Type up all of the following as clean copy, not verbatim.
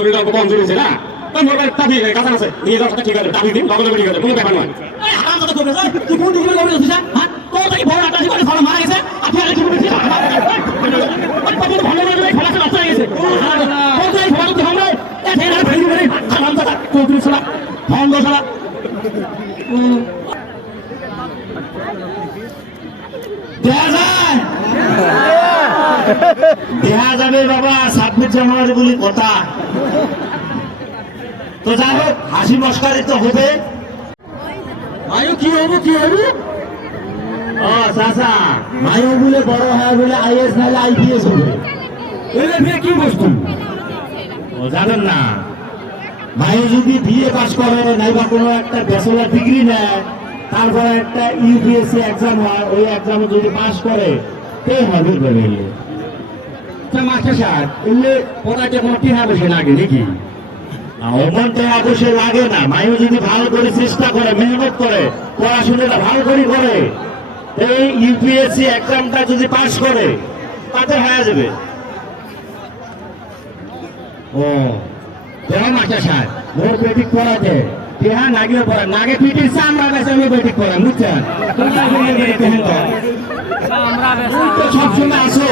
শরীরটা অল্প কমজোর হয়েছে না, তো মোবাইল টাবি কাছে আছে নিয়ে যাওয়ার সাথে ঠিক আছে, টাবি দিন লগে লগে ঠিক আছে, কোনো ব্যাপার নয়। হারাম কথা করবে তুই কোন দিকে করে যাচ্ছিস? হ্যাঁ তোর থেকে বড় একটা জীবনে ফল মারা গেছে আর তুই আগে কি বলছিস? কত ভালো ভালো খেলা খেলা হয়ে গেছে তোর যাই ভালো তো আমরা এ ঢের আর ভাই ভাই হারাম কথা তুই সালা ভঙ্গ সালা দেখা যাবে বাবা 26 জানুয়ারি বলে কথা। তো যাই হোক, হাসি মস্কারি তো হবে। আয়ো কি হবো কি হবো? ও চাচা, মায়ও বলে বড় হয় বলে আইএস নাহলে আইপিএস হবে। এলে কি বস্তু? ও জানেন না, মায়ও যদি বিএ পাস করে নাইবা কোনো একটা ব্যাচেলর ডিগ্রি নেয়, তারপরে একটা ইউপিএসসি এক্সাম হয়, ওই এক্সামে যদি পাস করে তে হবে বলে। মাস্টার সাহেব এলে পড়াতে কোনো টিহা বসে লাগে নাকি? ওমন তো অবশ্যই লাগে না। মায়ও যদি ভালো করে চেষ্টা করে, মেহনত করে, পড়াশোনাটা ভালো করে করে, এই ইউপিএসসি এক্সামটা যদি পাস করে তাতে হয়ে যাবে। ও দেখো মাস্টার সাহেব মোর বেটিক পড়াতে টিহা নাগিয়ে পড়া নাগে পিটির চামড়া বেছে আমি বেটিক পড়া বুঝছেন? সবসময় আসো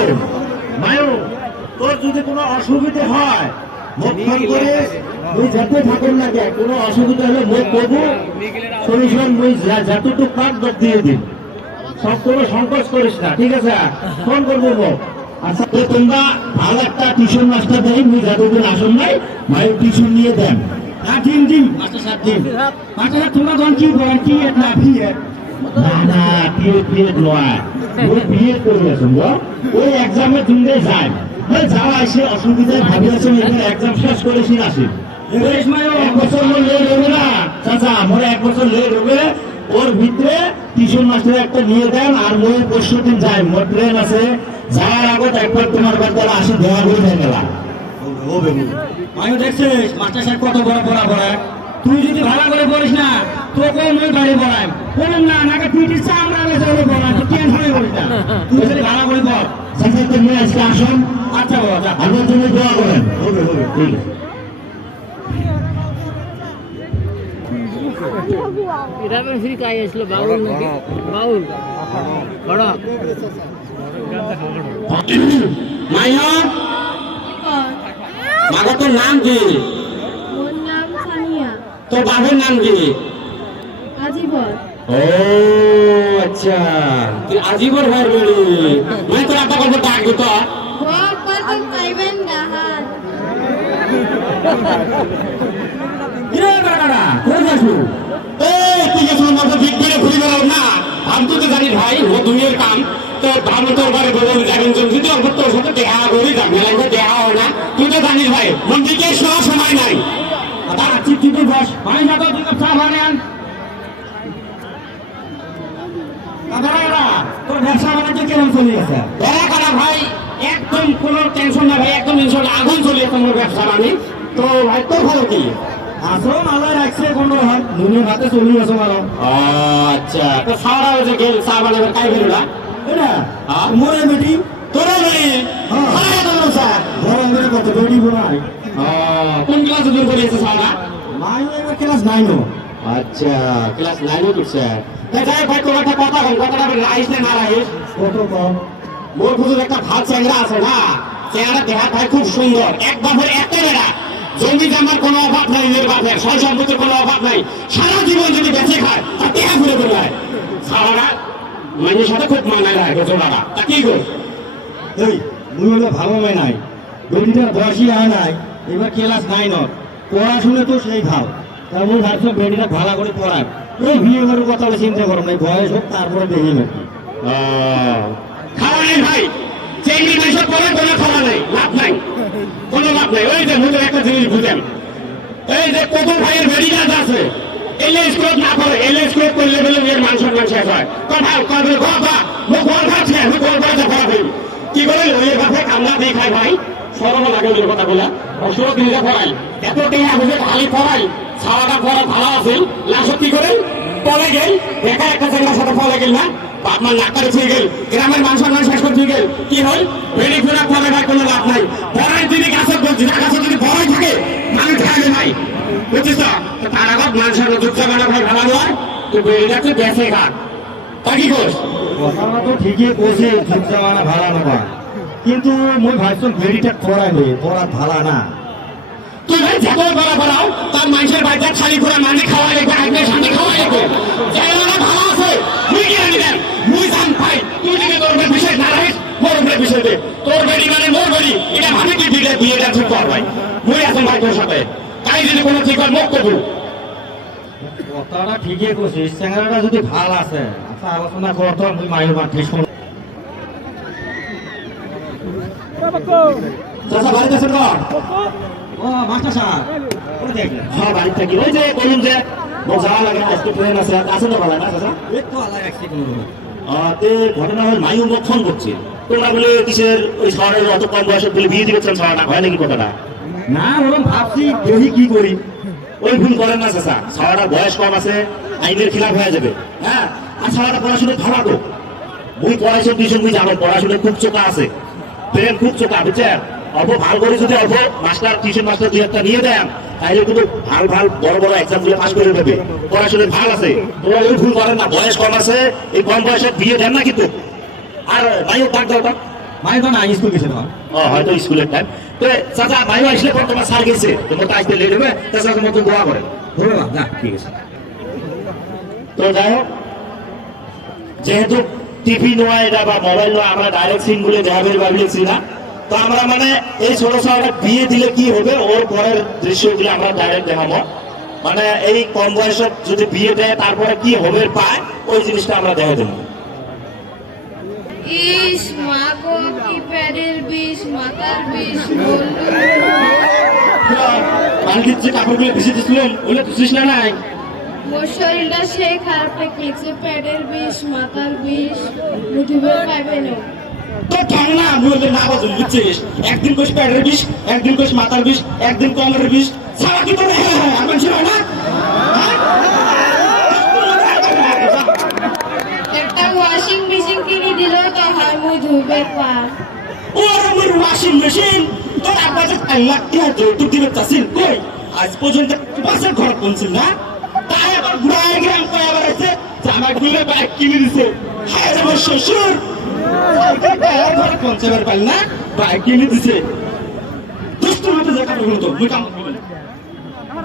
মায়ও, তোর যদি কোনো অসুবিধা হয় মুখ ফোন করে তুই যেতে থাকুন না, কে কোনো অসুবিধা হলে মুখ বলবো, সলিউশন মুই যতটুকু কাজ দিয়ে দিন, সব কোনো সংকোচ করিস না, ঠিক আছে? ফোন করবো। আচ্ছা, তো তোমরা ভালো একটা টিউশন মাস্টার দেয়, মুই যতদিন আসুন নাই মায়ের টিউশন নিয়ে দেন। হ্যাঁ দিন দিন মাস্টার সাহেব দিন। মাস্টার সাহেব তোমরা তখন কি পড়েন কি না বিয়ে? না না, বিয়ে নয়, ওই বিয়ে করে আসুন গো, ওই এক্সামে দিনে যায় যাওয়া এসে অসুবিধায় ভাবিয়েছেন, এখানে এক্সাম শেষ করেছি আসি। এক বছর লেট হবে না চাচা, আমার 1 বছর লেট হবে, ওর ভিতরে টিউশন মাস্টার একটা নিয়ে দেন। আর মই পরশু দিন যাই, মোর ট্রেন আছে, যাওয়ার আগত একবার তোমার বাচ্চারা আসি দেওয়া করে দেয় গেলা। আমি দেখছিস মাস্টার সাহেব কত বড় পড়া পড়ায়, তুই যদি ভালো করে পড়িস না তোকে মই বাড়ি পড়াই বলুন না নাকি পিটির চামড়া বেছে বলে পড়াই, তুই টেনশনই করিস না, তুই যদি ভালো করে পড়। চাচা তুমি আজকে আসুন, আচ্ছা বাবা যা। আমার জন্য দোয়া করেন। হবে হবে, ঠিক আছে। গ্রামের ফ্রি কাজ আসলো বাউল নাকি বাউল বড় মাইয়া মাগো তোর নাম কি? ওর নাম সানিয়া তোর বাবার নাম কি? আজিবর। ও আচ্ছা, তুই আজীবন হয় বলি মানে তোর আব্বা কত ডাক দিত? ঘর করবেন পাইবেন গাহার। কিরে কাকা কোন যাসু? এই তুই যে সময় মতো ঠিক করে ঘুরে বেড়াও না, আমি তো জানি ভাই ও দুনিয়ার কাম, তো ভালো তোর বাড়ি বলে যাবেন জমি তো অল্প তোর সাথে দেখা করি যাবে লাগবে, দেখা হয় না, তুই তো জানিস ভাই মন্দিরকে শোয়ার সময় নাই। দাদা চিঠি বস পানি যাতো তুই চা ভানে আন। দাদা তোর ব্যবসা বাণিজ্য কেমন চলে গেছে? ধরা করা ভাই একদম কোনো টেনশন না ভাই, একদম টেনশন আগুন চলে যেত আমার ব্যবসা বাণী। তো ভাই তোর খবর কি? আসো মালা রাখছে কোন হয় নুনের ভাতে চলি আসো মালা। আচ্ছা, তো সারা হয়েছে গেল চা বানাবে কাই গেল না এটা মোরে বেটি তোরা নেই স্যার বড় মেয়ে কত বেটি বোনাই কোন ক্লাসে দূর করিয়েছে সারা? মাই এবার ক্লাস 9 ও। আচ্ছা, ক্লাস 9 করছে। যাই ভাই তোমার একটা কথা বল, কথাটা রাইস না রাইস কত কম মোর খুঁজে একটা ভাল চেংড়া আছে না, চেংড়া দেহা ভাই খুব সুন্দর, এক বাপের এত বেড়া, জমি জামার কোনো অভাব নাই, এর বাপের সয় সম্পত্তির কোনো অভাব নাই, সারা জীবন যদি বেঁচে খায় তা দেহা ঘুরে বেড়ায়, সারাটা মানুষের সাথে খুব মানায় রায় গোজোড়াটা, তা কি গো? এই মুই হলো ভালো মেয়ে নাই, বেটিটার বয়সই হয় নাই, এবার ক্লাস 9 ও। পড়াশুনে তো সেই ভাব, তা মুই ভাবছো বেটিটা ভালো করে পড়ায়, এই বিয়ে করার কথা চিন্তা করো না, বয়স হোক তারপরে দেখি নাকি। খাওয়া নেই ভাই, চেংড়ি মানুষের পরে কোনো খাওয়া নেই, লাভ নাই, কোনো লাভ নাই। ওই যে মুখে একটা জিনিস বুঝেন, এই যে কত ভাইয়ের ভেরিয়াজ আছে, এলে স্কুল না করে, এলে স্কুল করলে বলে এর মান সম্মান শেষ হয়, কথা কবে কথা মুখ বল খাচ্ছে, মুখ বল খাচ্ছে খারাপ হইল কি করে ওই ভাবে কামলা দিয়ে খাই ভাই, সরম লাগে ওদের কথা বলা, অসুর দিনটা পড়াই, এত টেয়া বুঝে খালি পড়াই, ছাওয়াটা পড়া ভালো আছে, লাস্ট কি করে পড়ে গেল, দেখা একটা ছেলের সাথে পড়ে গেল না, বাপ মা নাকটারে ছুঁয়ে গেল, গ্রামের মান সম্মান শেষ করে ছুঁয়ে গেল, কি হল ভেড়ি ফেরা পড়ে ভাই কোনো লাভ নাই, পড়াই যদি গাছের গাছে যদি বড়ই থাকে খাবে ভাই বুঝছিস তো তার আগত মানুষের যুক্ত মানে ভাই ভালো নয় তো বেরিয়ে তুই বেঁচে খান তা কি করস কথাটা তো ঠিকই কইছে যুগ জামানা ভাড়া না কিন্তু মই ভাবছিলাম ভেড়িটা করাই লই পড়া ভাড়া না তুই ভাই যত বড় বড়াও তার মানুষের বাড়িতে খালি করে মানে খাওয়া লাগবে আগে সামনে খাওয়া লাগবে জায়গাটা ভালো আছে তুই কি জানি দেন মুই জান ভাই তুই যদি তোর বিষয় না রাখিস মোর বিষয় দে তোর বেড়ি মানে মোর বেড়ি এটা মানে তুই বিয়েটা ঠিক কর ভাই মুই এখন ভাই তোর সাথে তাই যদি কোনো ঠিক হয় মুখ করবো কথাটা ঠিকই কইছিস চ্যাংড়াটা যদি ভাল আছে আচ্ছা আলোচনা করতো আমি মায়ের মাঠে শুন চাচা বাড়িতে আছেন না ও মাস্টার সাহেব কোন দেখলেন হ্যাঁ বাড়ি থাকি ওই যে বলুন যে যাওয়া লাগে না আজকে ট্রেন আছে আসেন না ভালো না চাচা এই তো আলাদা অ্যাক্সিডেন্ট হলো তে ঘটনা হল মায়ু মুখ ফোন করছে তোমরা বলে কিসের ওই শহরের অত কম বয়সে বলে বিয়ে দিচ্ছেন শহরটা হয় নাকি কথাটা না ওরকম ভাবছি দেখি কি করি ওই ভুল করেন না চাচা শহরটা বয়স কম আছে আইনের খিলাফ হয়ে যাবে হ্যাঁ আর শহরটা পড়াশোনা ভালো তো মুই পড়াইছো টিউশন মুই জানো পড়াশোনা খুব চোখা আছে ব্রেন খুব চোখা বুঝছেন অল্প ভাল করে যদি অল্প মাস্টার টিউশন মাস্টার দুই একটা নিয়ে দেন তাহলে কিন্তু ভাল ভাল বড় বড় এক্সাম গুলো পাস করে দেবে পড়াশোনা ভাল আছে তোমরা ওই ভুল করেন না বয়স কম আছে এই কম বয়সে বিয়ে দেন না কিন্তু আর ভাইও ডাক দাও ডাক মায়ের তো না স্কুল গেছে না ও হয়তো স্কুলের টাইম তো চাচা ভাইও আসলে পর তোমার স্যার গেছে তোমার তো আসতে লেট হবে চাচা তোমার তো দোয়া করেন ধরে না না ঠিক আছে তো যাই হোক যেহেতু টিভি নয় এটা বা মোবাইল নয় আমরা ডাইরেক্ট সিন গুলো দেখাবে ভাবলেছি না তো আমরা মানে এই ছোট ছোটটা বিয়ে দিলে কি হবে ওর পরের দৃশ্যগুলো আমরা ডাইরেক্ট দেখাবো মানে এই কম বয়সে যদি বিয়ে দেয় তারপরে কি হবে পায় ওই জিনিসটা আমরা দেখে দেবো ইস মা গো কি প্যাডের বিষ মাথার বিষ বললো বালতির যে কাপড়গুলো ভিজে দিচ্ছিলাম ওগুলো তুছিস না নাই মোর শরীরটা সেই খারাপ লেগেছে প্যাডের বিষ মাথার বিষ ইউটিউবে পাইবে না তো কেন না বললে না বাজুন বুঝছিস একদিন কোষ প্যাডের বিষ একদিন কোষ মাথার বিষ একদিন কমরের বিষ সারা কি তোর এখন ছিল না একটা ওয়াশিং মেশিন কিনে দিল তো হয় মুই ধুইবে পার ওর আমার ওয়াশিং মেশিন তোর আব্বা যে 1 লাখ টাকা যৌতুক দিবে চাষির কই আজ পর্যন্ত বাসের ঘর পৌঁছিল না তাই আবার ঘুরায় গ্রাম কয়ে আবার আছে জামা গুলো বাইক কিনে দিছে হ্যাঁ আমার শ্বশুর ঘরে পৌঁছাবার পারল না বাইক কিনে দিছে দুষ্টু মতো দেখা বলো তো মুই কাম করবো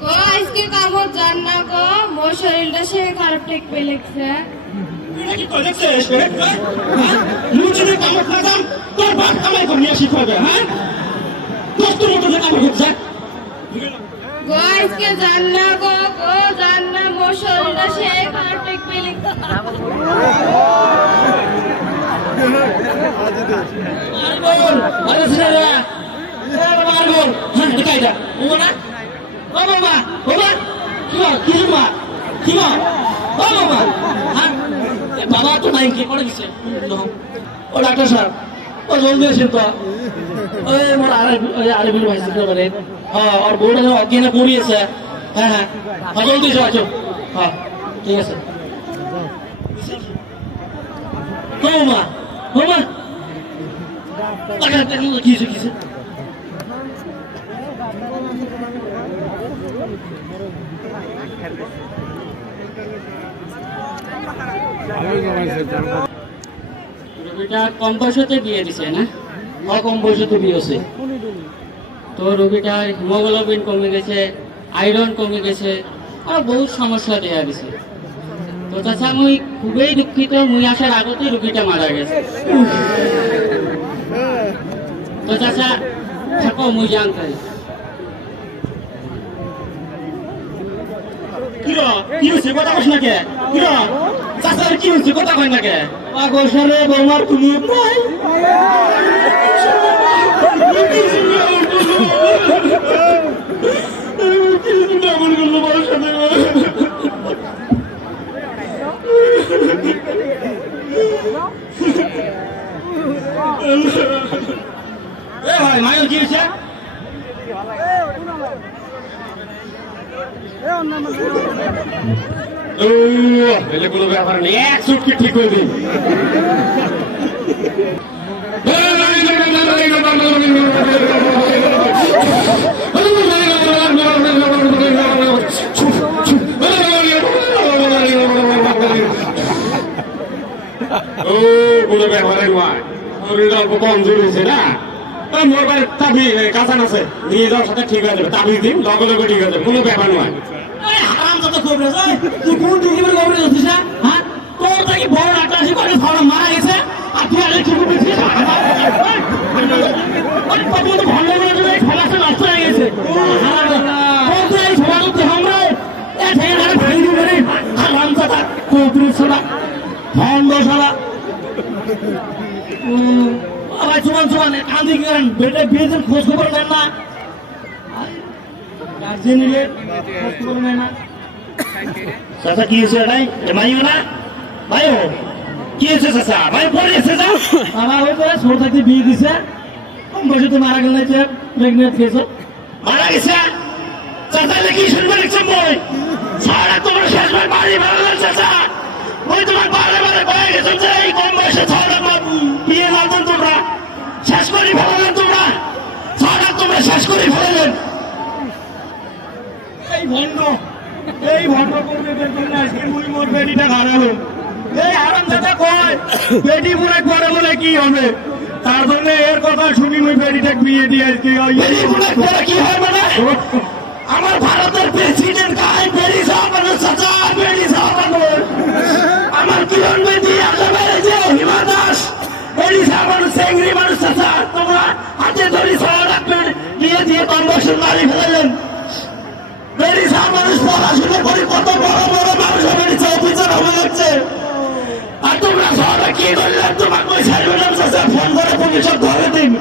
গো আজকে কামত জান না গো মোর শরীরটা সেই খারাপ লেগেছে কি করে দেখছিস মুই যদি কামত না যাম তোর বাপ কামাই করে নিয়ে শিখাবে হ্যাঁ দুষ্টু মতো দেখা বলো যা গো আজকে জান না গো গো জান না মোর শরীরটা সেই খারাপ লেগেছে মারগোল আরে ছেড়ে মারগোল হ্যাঁ দেখাই দা ও না ও বাবা কি মা কি মা ও বাবা হ্যাঁ বাবা তো নাই কি করে দিছে ও ডাক্তার সাহেব ও জলদি আসেন তো ওই মোর আরে বিল ভাই সিদ্ধ করে হ্যাঁ আর বউটা যেন অজ্ঞানে পড়িয়েছে হ্যাঁ হ্যাঁ হ্যাঁ জলদি এসো আছো হ্যাঁ ঠিক আছে ও মা কিসে রোগীটা কম বয়সতে বিয়ে দিছে না কম বয়সতে বিয়ে হচ্ছে তো রোগীটার হিমোগ্লোবিন কমে গেছে আয়রন কমে গেছে আর বহুত সমস্যা দেয়া গেছে তো চাচা মুই খুবই দুঃখিত মুই আসার আগতেই রোগীটা মারা গেছে তো চাচা থাকো মুই জানতাম কি হয়েছে কথা কস না কে চাচার কি হয়েছে কথা কয় না কে গোসারে বৌমার তুমি নাই ভাই মায়ের কি হয়েছে এলে কোনো ব্যাপার নেই এক চুটকি ঠিক হয়ে দিন কোনো ব্যাপারে নয় শরীরটা অল্প কমজোর হয়েছে না মোর বাড়ির তাবি কাঁচান আছে নিয়ে যাওয়ার সাথে ঠিক হয়ে যাবে তাবিজ দিন লগে লগে ঠিক হয়ে যাবে কোনো ব্যাপার নয় এই হারাম যত খবরে যায় তুই কোন দিকে বের খবরে যাচ্ছিস না হ্যাঁ তোর থেকে বড় ডাক্তার আসি করে ধরা মারা গেছে আর তুই আগে কি করছিস ওই কত ভালো করে দিলে ফলাসে নষ্ট হয়ে গেছে তোর তো এই সমাজ তো আমরা এ থেকে ধরে ভাঙি দিবে রে হারাম কথা কোপরে ছড়া ভন্ড ছড়া আবার চুমান চুমান কান্দি করেন বেটে বিয়েছেন খোঁজ খবর নেন না গার্জেন নিলে খোঁজ খবর নেয় না চাচা কি হয়েছে এটাই মাইও না মাইও কি হয়েছে চাচা মাই পড়ে গেছে যা আমার হয়তো ছোট থাকতে বিয়ে দিছে কম বয়সে তো মারা গেল প্রেগনেন্ট গেছে মারা গেছে চাচা কি শুনবে দেখছেন বই সারা তোমার শেষবার বাড়ি ভালো চাচা ওই তোমার বারে বারে কয়ে গেছেন যে এই কম বয়সে ছড়া বিয়ে মারতেন তোমরা শেষ করে ফেলালেন তোমরা ছড়া তোমরা শেষ করে ফেলালেন এই ভণ্ড করবে বেতন না আজকে মুই মোর বেটিটা হারালো এই আরাম দাদা কয় বেটি পুরো পরে বলে কি হবে তার জন্য এর কথা শুনি মুই বেটিটা বিয়ে দিয়ে আজকে পরে কি হয় মানে আমার ভারতের প্রেসিডেন্ট কাই বেরি সাহাবানের চাচা বেরি সাহাবানের আমার কিরণ বেদি আল্লাহ যে হিমা দাস বেরি সাহাবানের সেঙ্গরি মানুষ চাচা তোমরা হাতে ধরি সারা রাখবেন দিয়ে দিয়ে কনভার্সন মারি ফেলালেন বেরি সাহাবানের পড়াশোনা করে কত বড় বড় মানুষ হবে অফিসার হবে লাগছে আর তোমরা সবাই কি করলেন তোমার ওই সার্ভেলার চাচা ফোন করে পুলিশ ধরে দিন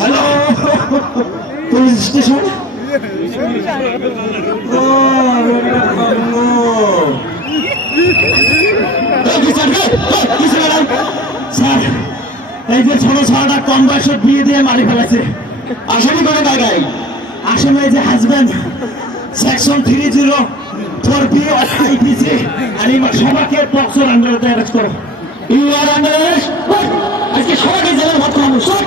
হ্যালো পুলিশ স্টেশন স্যার এই যে ছোট ছোটটা কম বয়সে বিয়ে দিয়ে মারি ফেলেছে আসলে কোনো জায়গায় আসলে এই যে husband section 304B of IPC আমি সবাইকে পক্সোর আন্ডারে অ্যারেস্ট করো ইউ আর আন্ডার অ্যারেস্ট আজকে সবাইকে জেলের ভাত খাবো সব